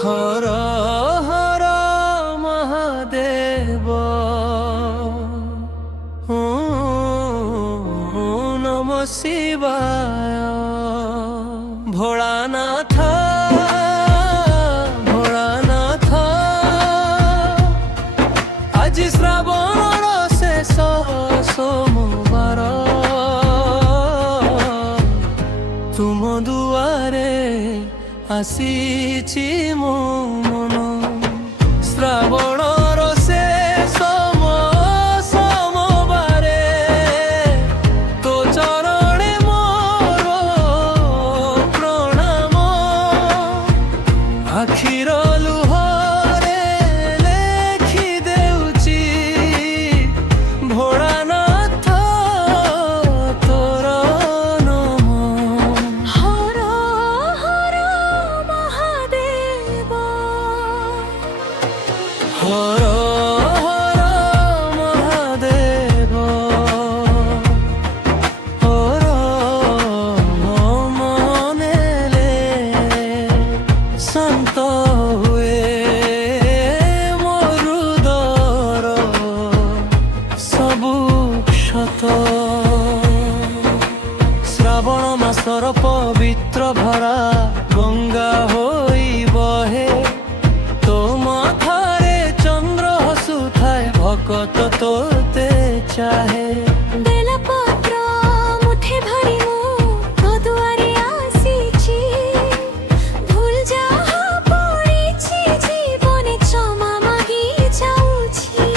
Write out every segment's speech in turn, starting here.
হর হর মহাদেব, নম শিবায়। ভোলানাথ ভোলানাথ, আজি শ্রাবণর শেষ সোমবার, তুম দুয়ারে আসিছি ମୋ ମନ। ଶ୍ରାବଣର ଶେଷ সোমবারে ତୋ ଚରଣେ ମୋର ପ୍ରଣାମ। ଆଖିର ଲୁହରେ ଲେଖି ଦେଉଛି ଭୋଳାନାଥ ତୋର ନାମ। হর হর মহাদেব, হর হর মহাদেব, হর মনেলে শান্ত ହୁଏ ମୋ ହୃଦୟର ସବୁ କ୍ଷତ। ଶ୍ରାବଣ ମାସର ପବିତ୍ର ଭରା ଗଙ୍ଗା ହୋଇ ବହେ, ତୋ ମାଥାରେ ଚନ୍ଦ୍ର ହସୁଥାଏ, ଭକତ ତୋତେ ଚାହେ। বেলপত্র মুঠে ভরি ମୁଁ ତୋ ଦୁଆରେ ଆସିଛି। ଭୁଲ ଯାହା ପଡ଼ିଛି ଜୀବନେ କ୍ଷମା ମାଗି ଯାଉଛି।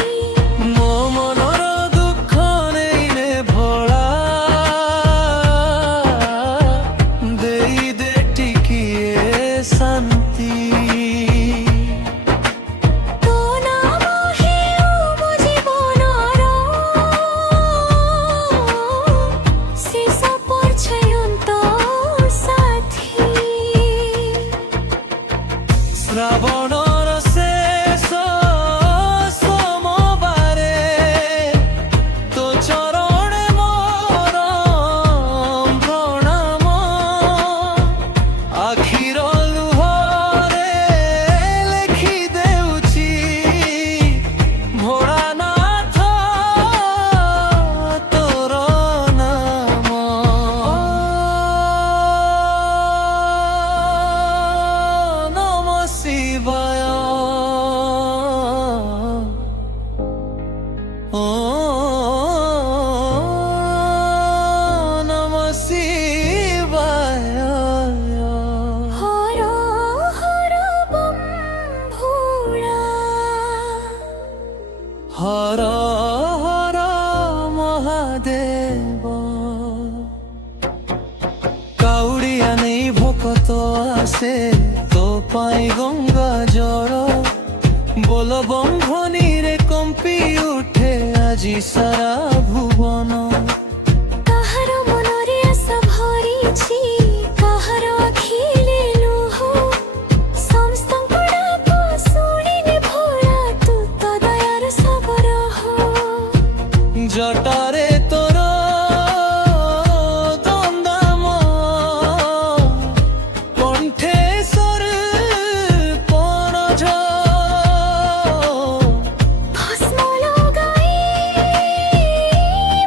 ମୋ ମନର ଦୁଃଖ ନେଇନେ ଭୋଳା, ଦେଇ ଦେ ଟିକିଏ ଶାନ୍ତି। ତୋ ନାମ ହେଉ ମୋ ଜୀବନର ଶେଷ ପର୍ଯ୍ୟନ୍ତ ସାଥୀ। ଶ୍ରାବଣର ଶେଷ সোমবারে ତୋ ଚରଣେ ମୋର ପ୍ରଣାମ। ଆଖିର ଲୁହରେ ଲେଖି ଦେଉଛି ଭୋଳାନାଥ ତୋର ନାମ। ନମ ଶିବାୟ, নম শিবায়। হর হর বম ভোলা, হর হর মহাদেব। কাউড়িয়া নেই ভকত আসে তো পাই গঙ্গা জল, বল বন্ধনীরে কম্পি উঠে আজি সারা ভুবন। কাহার মନରେ আশা ভরিছি, কাহার আখিলে ଲୁହ। ସମସ୍ତଙ୍କ ଡାକ ଶୁଣିନେ ଭୋଳା, ତୁ ତ ଦୟାର ସାଗର ହୋ। জটারে তোর দন্দাম, কণ্ঠেশ্বর পরজ। ভস্ম লগাই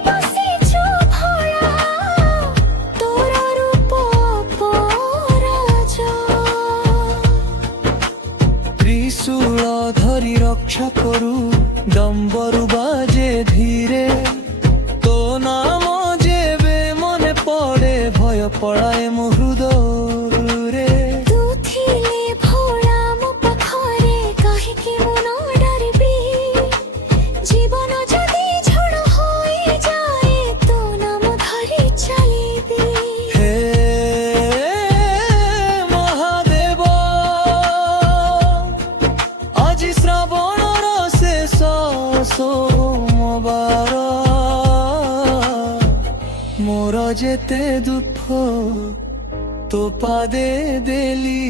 বসিଛୁ ভোଳା, ତୋର ରୂପ ଅପରାଜ। ত্রিশূল ধরি রক্ষা করু, ডম্বরু বাজে ধীরে, তো নাম যেবে মনে পড়ে ভয় পড়ায় ମୋ ହୃଦୟରେ। ତୁ ଥିଲେ ଭୋଳା ମୋ ପାଖରେ, କାହିଁକି ମୁଁ ନ ଡରିବି? ଜୀବନ ଯଦି ଝଡ଼ ହୋଇଯାଏ, ତୋ ନାମ ଧରି ଚାଲିବି। হে মহাদেব, আজি শ্রাবণর শেষ সোমবার, মোর যেতে দুঃখ তো পাদে দেলি,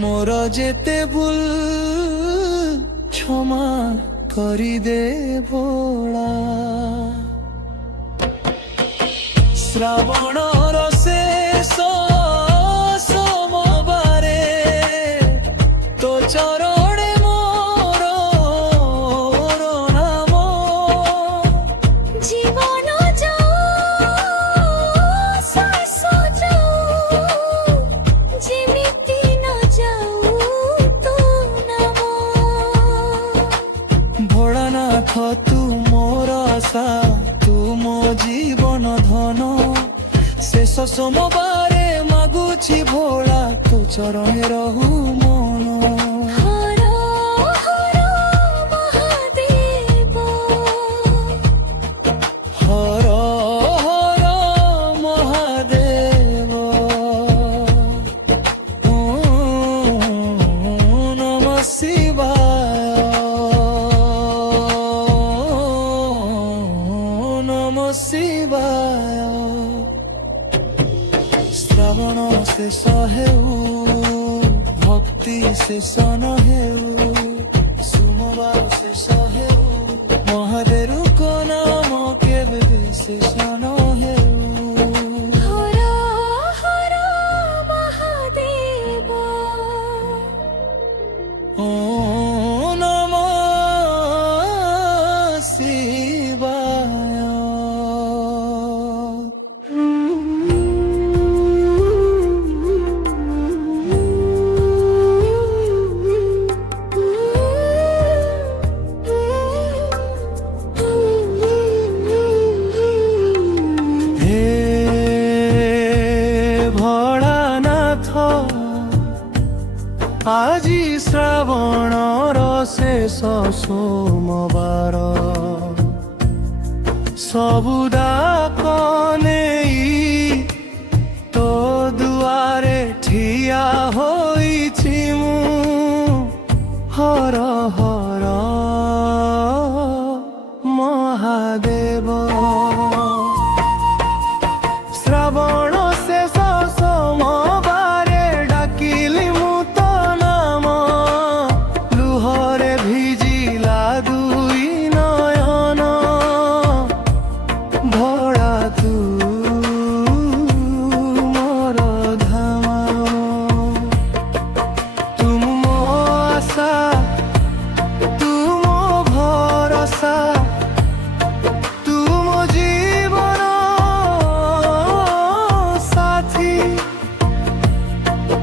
মোর যেতে ভুল ক্ষমা করি দে ভোলা। শ্রাবণর শেষ সোমবারে ଶେଷ ହେଉ ଭକ୍ତି ଶେଷ ନ ହେଉ ସୋମବାର ଶେଷ ହେଉ ମହାଦେବଙ୍କ ନାମ କେବେ ବି ଶେଷ ନ ହେଉ। ହର ହର ମହାଦେବ। ॐ नमः शिवाय। हे भोलानाथ আজি শ্রাবণর শেষ সোমবার ସବୁଦାକ ନେଇ ତୋ ଦୁଆରେ ଠିଆ ହୋଇଛି ମୁଁ ହର ହର ମହାଦେବ। ଶ୍ରାବଣ ଶେଷ ସୋମବାରେ ଡାକିଲି ମୁଁ ତୋ ନାମ ଲୁହରେ ଭିଜିଲା ଦୁଇ ନୟନ ଭୋଳା ତୁ ମୋର ଧାମ ତୁ ମୋ ଆଶା ତୁ ମୋ ଭରସା ତୁ ମୋ ଜୀବନ ସାଥୀ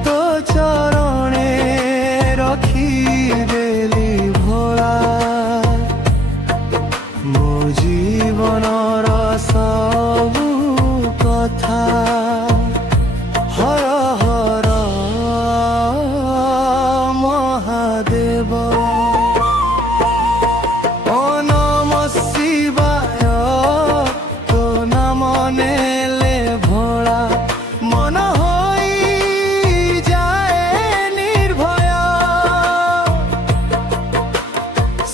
ତୋ ଚରଣେ ରଖିଦେଲି ଭୋଳା ମୋ ଜୀବନର ସବୁ କଥା ହର ହର ମହାଦେବ। ॐ नमः शिवाय। तो नाम नेले भोला मन होई जाए निर्भय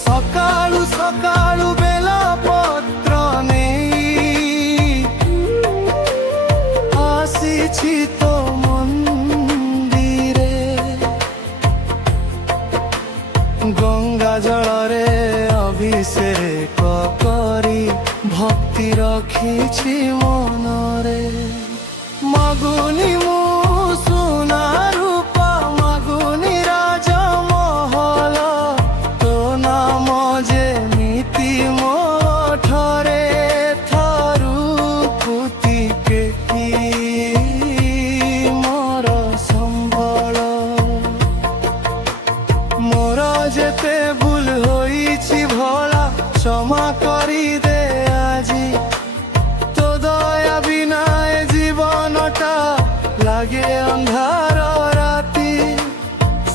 सकाळु सकाळु बेला पत्र नेई आसीछि तो मन्दिरे गंगा जलरे अभिषेक करी भक्ति रखिछि मनरे मागुनी मु सुना रूपा मागुनी राजमहल तो नाम जेमिति मोठरे थारु पुतिके कि मोर सम्बल मोर जेते भूल होईछि भोला क्षमा करी दे আজি तो दया बिना ए जीवनटा लागे अंधार राति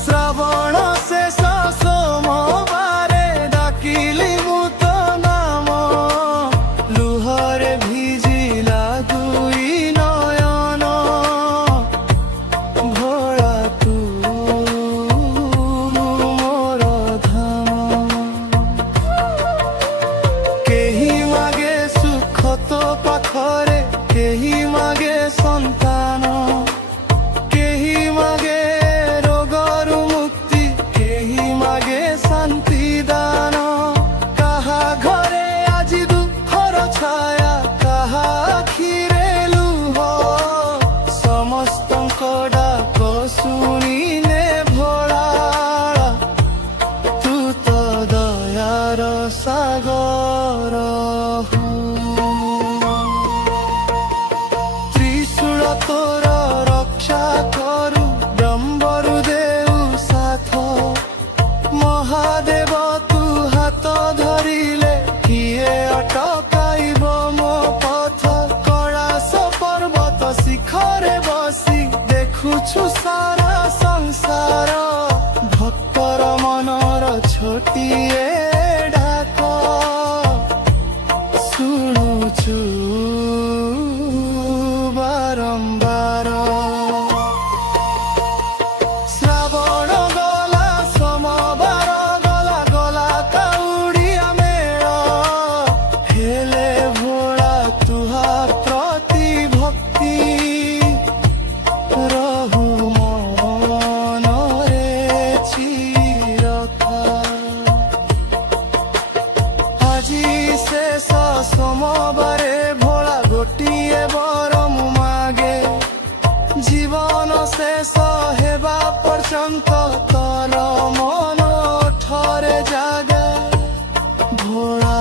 श्रावण शेष सोमबारे डाकिली मु तो नाम लुहरे भिजिला दुई नयन भोला तू मोर धाम केही मागे सुख तो पाखरे केही मागे सन्तान केही मागे रोगरु मुक्ति केही मागे शान्ति दान काहा घरे আজি दुःखर छाया काहा आखिरे लुह समस्तଙ୍କ डाक शुणिले भोला तू तो दयार सागर त्रिशूल तोर रक्षा करु ब्रह्मरु देउ साथ महादेव तू हाथ धरिले किए अटकाइब मो पथ कैलास पर्वत शिखरे बसी देखुछु सारा संसार भक्तर मनर छोटिए डाक शुणुछु बारंबार श्रावण गला सोमबार गला गला काउडिया मेळ हेले भोला तुहा प्रति भक्ति रह ତୋର ମନ ଥରେ ଜାଗେ ଭୋଳା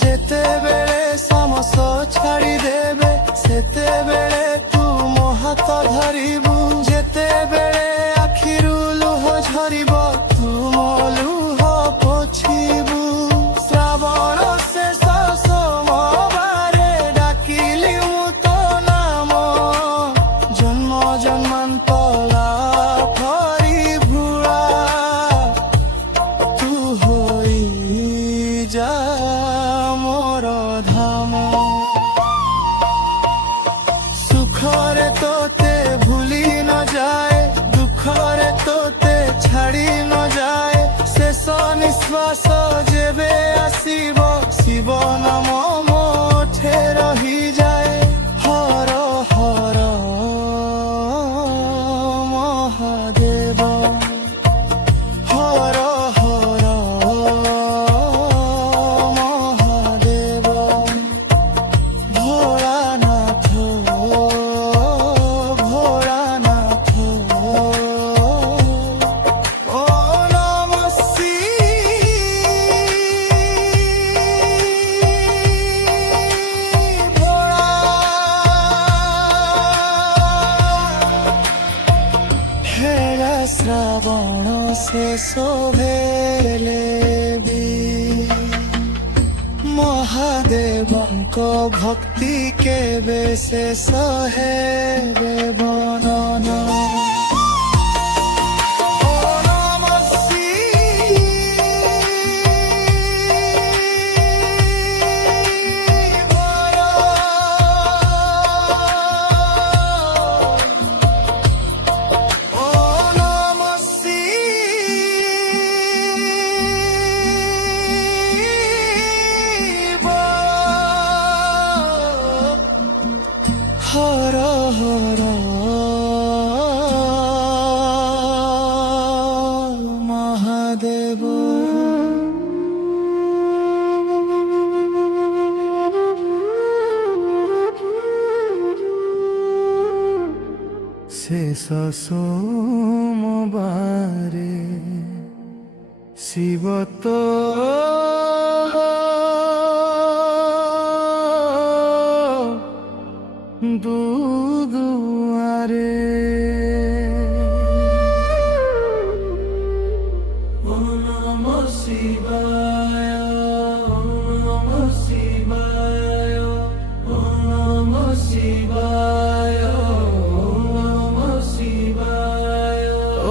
ଯେତେବେଳେ ସମସ୍ତ ଛାଡ଼ିଦେବେ ସେତେବେଳେ ତୁ ମୋ ହାତ ଧରିବୁ ଯେତେବେଳେ ଆଖିରୁ ଲୁହ ଝରିବ ତୁ ମୋ ଲୁହ ପୋଛିବୁ ଶ୍ରାବଣ ଶେଷ ସୋମବାରେ ଡାକିଲି ମୁଁ ତୋ ନାମ ଜନ୍ମ ଜନ୍ମାନ୍ତର କରି ଭୁଳା ତୁ ହୋଇ ଯା ମୋର ଧାମ সুখরে তোতে ভুলি ন যায় দুঃখরে তোতে ছাড়ি ন যায় শেষ নিশ্বাস যেবে আসিব শিব নাম মোঠে রহি যায় হর হর মহাদেব হর হর মহাদেব ভোলানাথ ভোলানাথ ও নম ভোলা হেরা শ্রাবণ শেষ ভেলে ବି মহাদেবଙ୍କ ভক্তি কেবে শেষ হেবে বনন ও নম শিবায় ও নম হর হর মহাদেব শেষ সোমবারে শিব তো দুয়ারে ওম নমঃ শিবায় ওম নমঃ শিবায় ওম নমঃ শিবায় ওম নমঃ শিবায় ও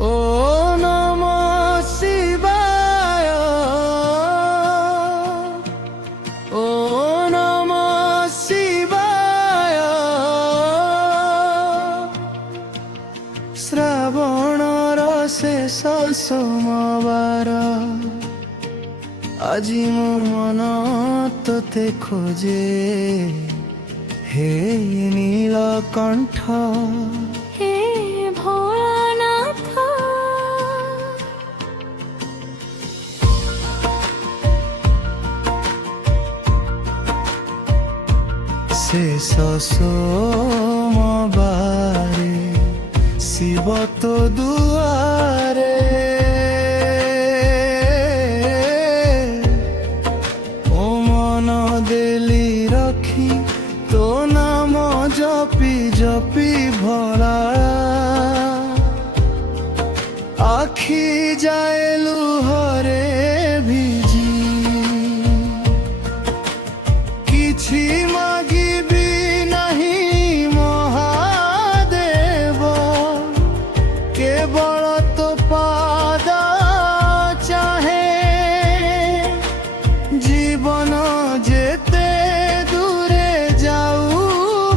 ও নমঃ শিবায় ও নমঃ শিবায় শ্রাবণর শেষ সোমবার আজি ମୋ ମନ ତୋତେ ଖୋଜେ হে নীলকণ্ঠ হে ভোলানাথ শেষ সোমবারে শিব তো দুয়ারে ও মন দেলি রখি তো নাম জপি জপি ভরা আখি যায় লুহরে ভিজি କିଛି ମାଗିବି ନାହିଁ ମହାଦେବ କେବଳ ତୋ ପାଦ ଚାହେଁ ଜୀବନ ଯେତେ ଦୂରେ ଯାଉ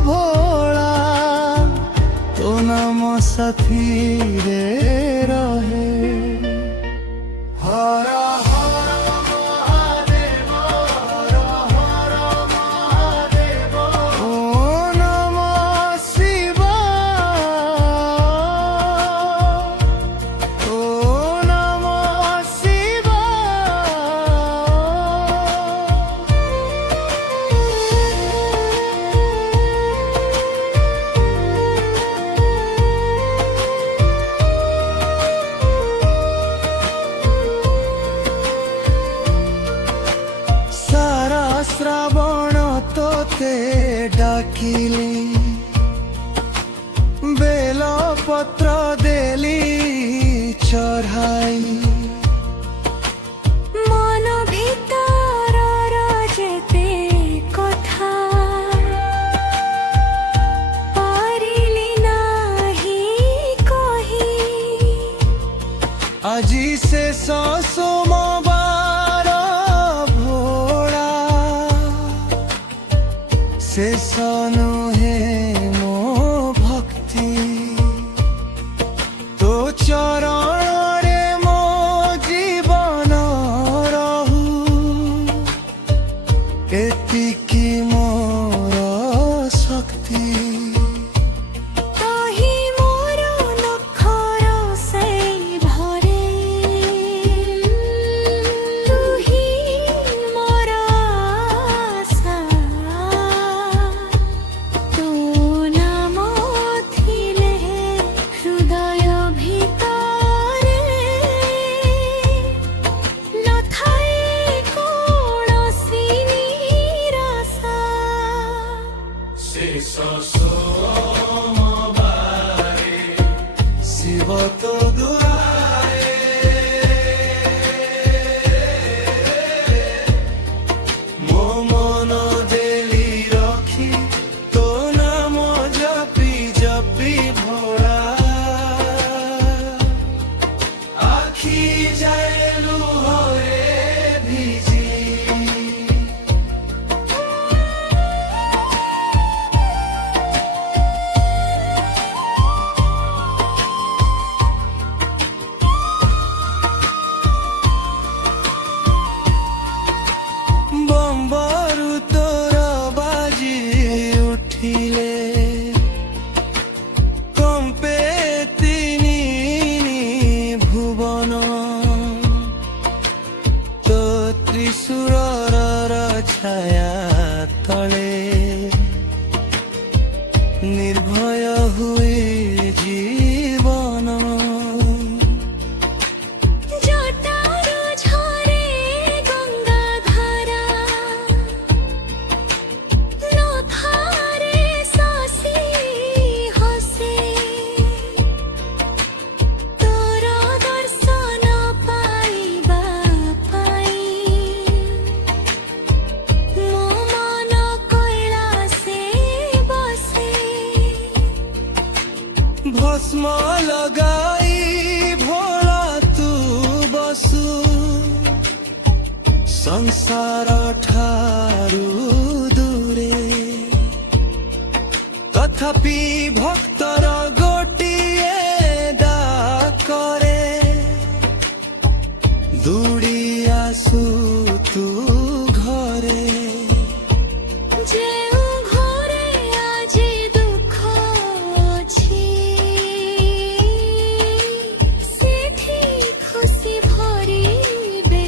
ଭୋଳା ତୋ ନାମ ସାଥିରେ ରହେ ହର ହର ମହାଦେବ ହର ହର ମହାଦେବ 오 ନମଃ ଶିବାୟ ডাকিলি বেল পত্র দেলি চড়াই মন ভিতরর যেতে কথা পারিলি নাহি কহি আজি শেষ সোমবার ভোলা শেষ নুহে মো ভক্তি তো চরণরে মো জীবন রহু এতিকি মোর শক্তি তহি মোর লক্ষর সেই ভরে তুহি মোর আশা তୋ নাম ଥିଲେ ହୃଦୟ ଭିତରେ ନଥାଏ କୌଣସି ନିରାଶା শেষ সোমবারে শিব তো দুয়ারে মো মন দেলি রখি তো নাম জপি জপি ভোলা আখি যায় লুহরে ভিজি বম্বরু তোর বাজি উঠিলে কম্পে তিনি ভুবন তো ত্রিশুরর ছায়া তলে নির্ভয় হুয়ে জীবন জটার ঝরে গঙ্গা ধারা নথারে শশী হসে তোর দর্শন পাইবা পাই ମୋ ମନ কৈଳାসে বসে ভস্ম লগাই ভোলা তু বসু সংসার ঠারু দূরে তথাপি ভক্তর গোটিয়ে ডাকরে দূড়ি আসু তু ঘরে ଯେଉଁ ଘରେ ଆଜି ଦୁଃଖ ଅଛି ସେଠି ଖୁସି ଭରିବେ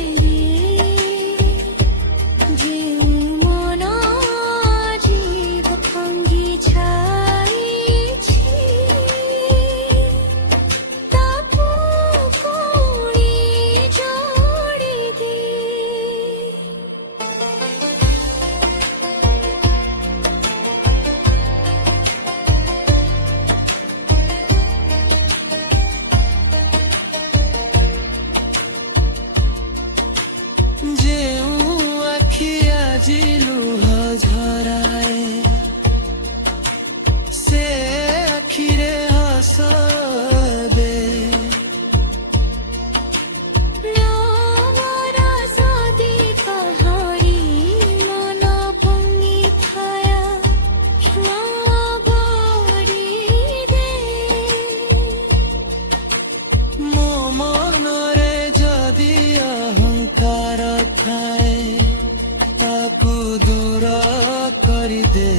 ଯେଉଁ ମନ ଜୀବ ଭାଙ୍ଗି ଯାଇଛି ତାକୁ ପୁଣି ଯୋଡ଼ିଦିଏ ଯେଉଁ ଆଖି ଆଜି ଲୁହ ଝରାଏ ସେ ଆଖିରେ ହସ ଦେ ମୋର ଯଦି କାହାରି ମନ ଭାଙ୍ଗିଥାଏ ବଢ଼ିଦେ ମୋ ମନରେ ଯଦି ଅହଙ୍କାର ଥାଏ ତାକୁ ଦୂର କରିଦେ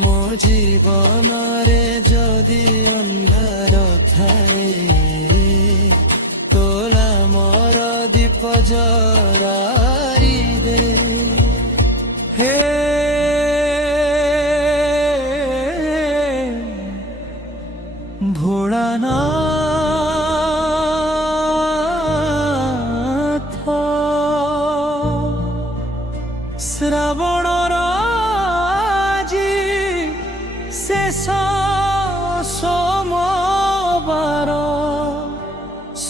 ମୋ ଜୀବନରେ ଯଦି ଅନ୍ଧାର ଥାଏ ତୋଲା ମୋର ଦୀପ ଜରାରି ଦେ হে ভোলানাথ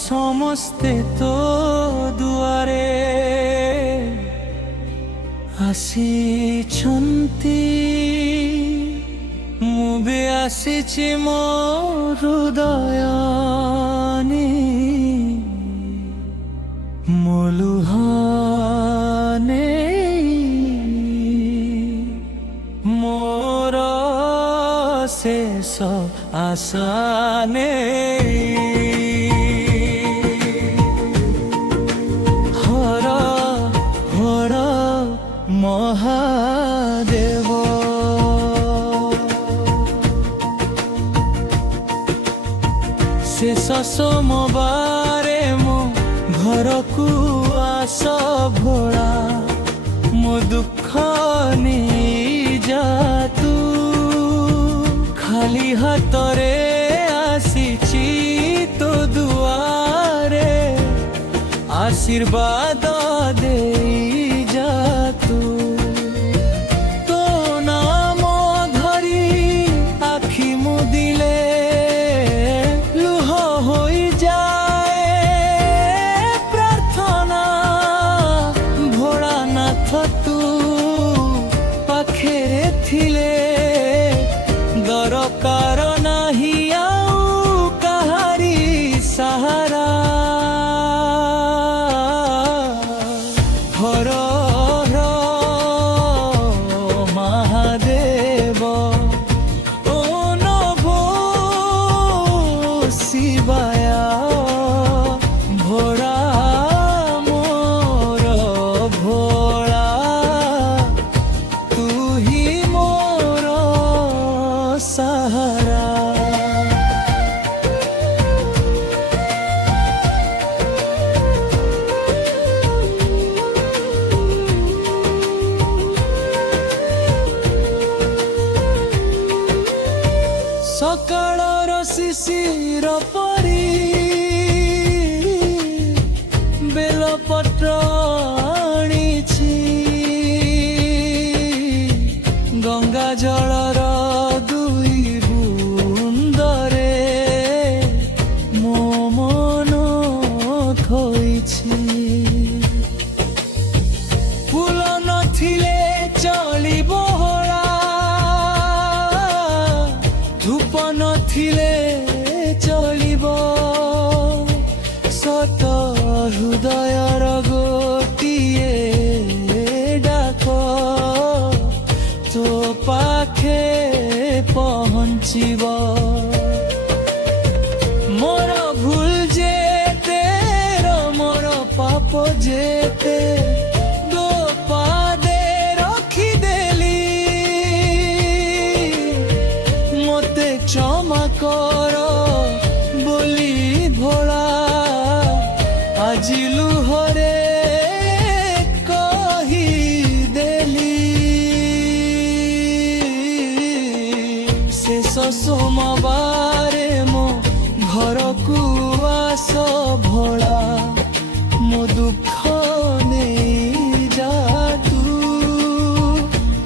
ସମସ୍ତେ ତୋ ଦୁଆରେ ଆସିଛନ୍ତି, ମୁଁ ବି ଆସିଛି ମୋ ହୃଦୟ ନେଇ, ମୋ ଲୁହ ନେଇ, ମୋର ଶେଷ ଆଶା ନେଇ। ହର ହର ମହାଦେବ, ଶେଷ ସୋମବାରେ ମୋ ଘରକୁ ଆସ ଭୋଳା, ମୋ ଦୁଃଖ ନେଇଯା ତୁ, ଖାଲି ହାତରେ ଆସିଛି ତୋ ଦୁଆରେ, ଆଶୀର୍ବାଦ ଦେଇ ଯା ତୁ। ତୋ ନାମ ଧରି ଆଖି ମୁଦିଲେ ଲୁହ ହୋଇଯାଏ ପ୍ରାର୍ଥନା, ଭୋଳାନାଥ ତୁ ପାଖରେ ଥିଲେ ଦରକାର ନାହିଁ ଆଉ କାହାରି ସାହାରା। ହର ହର ମହାଦେବ, ଓ ନମୋ ଶିବାୟ, ଭୋଳା ମୋର ଭୋଳା, ତୁ ହି ମୋର ସାହାରା। ସକାଳର ଶିଶିର ପରି ବେଲପତ୍ର ଆଣିଛି, ଗଙ୍ଗା ଜଳର ଦୁଇ ବୁନ୍ଦରେ ମୋ ମନ ଥୋଇଛି। ଫୁଲ ନଥିଲେ ଚଳିବ ହଳା, ଧୂପ ନଥିଲେ ଚଳିବ, ସତ ହୃଦୟର ଗୋଟିଏ ଡାକ ତୋ ପାଖେ ପହଞ୍ଚିବ। ମୋର ଭୁଲ ଯେତେ, ମୋର ପାପ ଯେତେ, ଦୋ ପାଦେ ରଖିଦେଲି, ମତେ କ୍ଷମା କର ବୋଲି ଭୋଳା, ଆଜି ଲୁହରେ କହିଦେଲି। ଶେଷ ସୋମବାରେ ମୋ ଘରକୁ ଆସ ଭୋଳା, ମୋ ଦୁଃଖ ନେଇ ଯା ତୁ,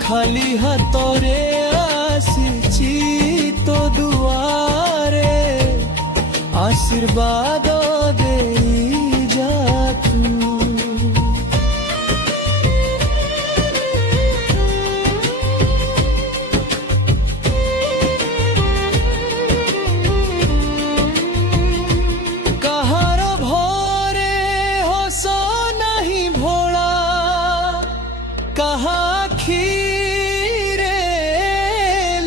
ଖାଲି ହାତରେ ଆସିଛି ତୋ ଦୁଆରେ, ଆଶୀର୍ବାଦ ଦେଇ ଯା ତୁ। କାହାର ଭରେ ହସ ନାହିଁ ଭୋଳା, କାହା ଆଖିରେ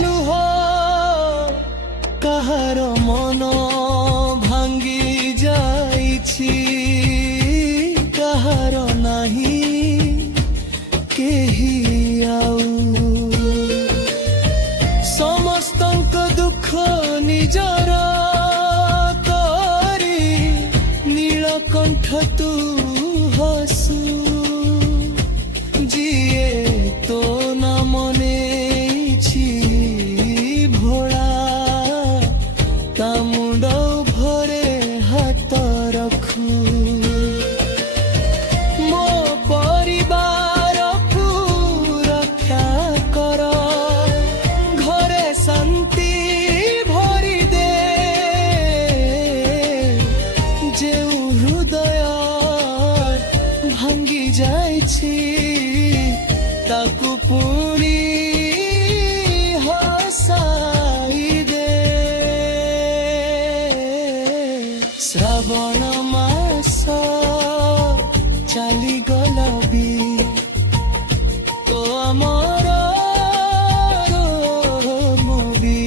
ଲୁହ, କାହାର ମନ ଭାଙ୍ଗି ଯାଇଛି, କାହାର ନାହିଁ କେହି ଆଉ। ସମସ୍ତଙ୍କ ଦୁଃଖ ନିଜର କରି ନୀଳକଣ୍ଠ ତୁ ହସୁ, ଯିଏ ତୋ ନାମ ନେଇଛି ଭୋଳା, ତା ମୁଣ୍ଡ ଉପରେ ହାତ ରଖୁ। ମୋ ପରିବାରକୁ ରକ୍ଷା କର, ଘରେ ଶାନ୍ତି ଭରିଦେ, ଯେଉଁ ଶ୍ରାବଣ ମାସ ଚାଲିଗଲା ବି ତୋ ଆମର ମୋରି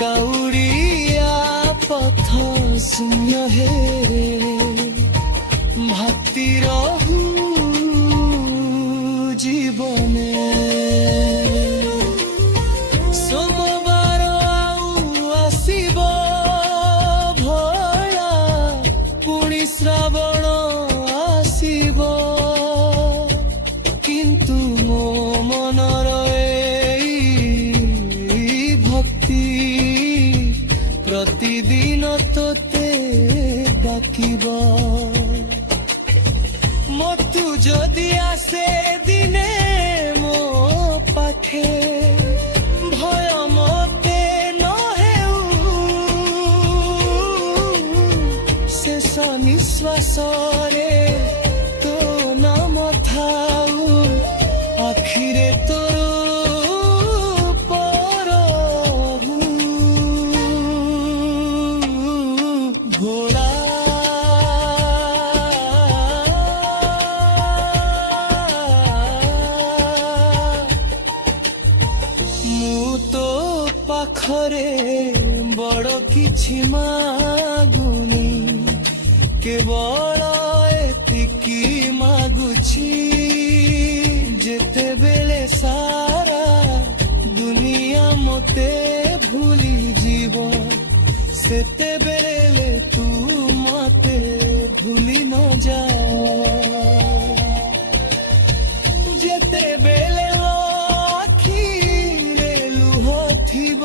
କାଉଡ଼ିଆ ପଥ ଶୂନ୍ୟ ହେ ଭାତି ରହୁ জীবনে সোমবার আউ আসিব ভয়া পুଣି শ্রাবণ আসিব কিন্তু ମୋ মনର এই ভক্তি ପ୍ରତିଦିନ ତୋତେ ଡାକିବ মতু যদি আসে দিনে মো পাখে ভয় মতে নহেউ শেষ নিঃশ্বাসরে তো নাম থাউ আখিরে তোর ভোলা ମୁଁ ତୋ ପାଖରେ ବଡ଼ କିଛି ମାଗୁନି କେବଳ ଏତିକି ମାଗୁଛି ଯେତେବେଳେ ସାରା ଦୁନିଆ ମତେ ଭୁଲିଯିବ ସେତେବେଳେ ତୁ ମତେ ଭୁଲି ନ ଯା ଯେତେବେଳେ ଆଖିରେ ଲୁହ ଥିବ